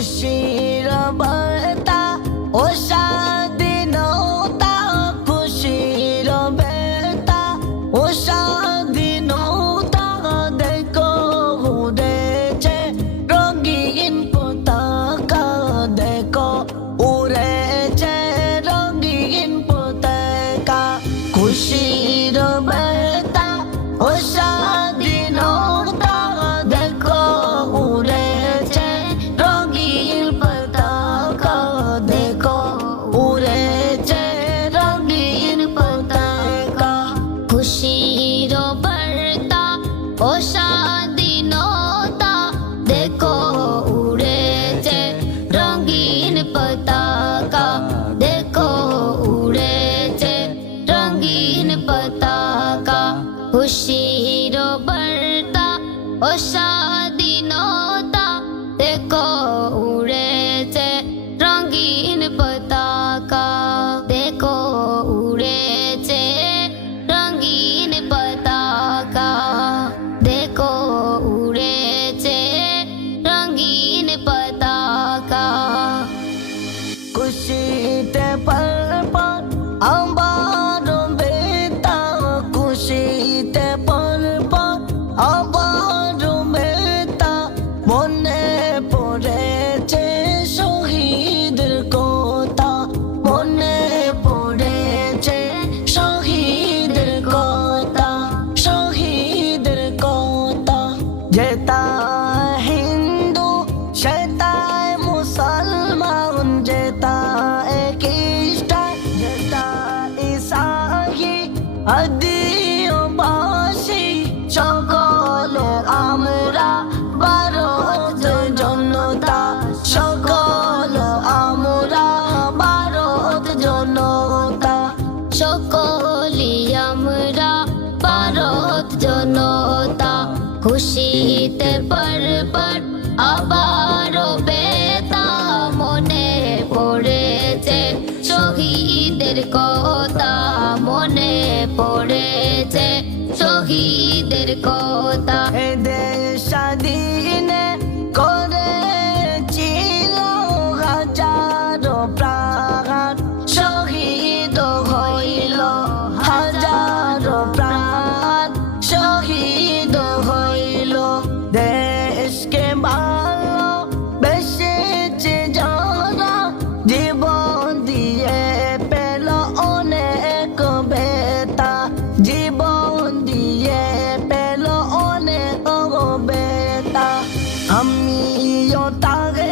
খুশির বার্তা ও স্বাধীনতা, খুশির বার্তা ও স্বাধীনতা, দেখো উড়েছে রঙিন পতাকা, দেখো উড়েছে রঙিন পতাকা। খুশির বার্তা ও স্বাধীনতা, দেখো উড়েছে রঙিন পতাকা, দেখো উড়েছে রঙিন পতাকা। খুশির বার্তা ও স্বাধীনতা, দেখো উড়েছে রঙিন পতাকা, দেখো উড়েছে রঙিন পতাকা। খুশির বার্তা ও স্বাধীনতা, দেখো উড়েছে রঙিন পতাকা, দেখো উড়েছে রঙিন পতাকা, দেখো উড়েছে রঙিন পতাকা। খুশিতে পল পল আমার বেতা, খুশিতে পল পল আমার বেতা, মনে পড়েছে শহীদের কথা, মনে পড়েছে শহীদের কথা, শহীদের কথা। যেটা হিন্দু সেটাই মুসলমান, যেটা খ্রিস্টান যেটা ঈসাই আদিবাসী, সকল আমরা ভারত জনতা, সকল আমরা ভারত জনতা। সকলি আমরা ভারত জনতা, খুশিতে পরপর আবারও বেতা, মনে পড়েছে শহীদের কথা, মনে পড়েছে শহীদের কথা। এ দেশ স্বাধীনে করেছিল হাজারো প্রাণ, শহীদ হইল হাজারো প্রাণ, শহীদ হইল। দেশকে ভালো বেসেছে যারা, জীবন দিয়ে পেল অনেক বেতা, জীবন দিয়ে পেল অনেক বেতা। আমিও তাকে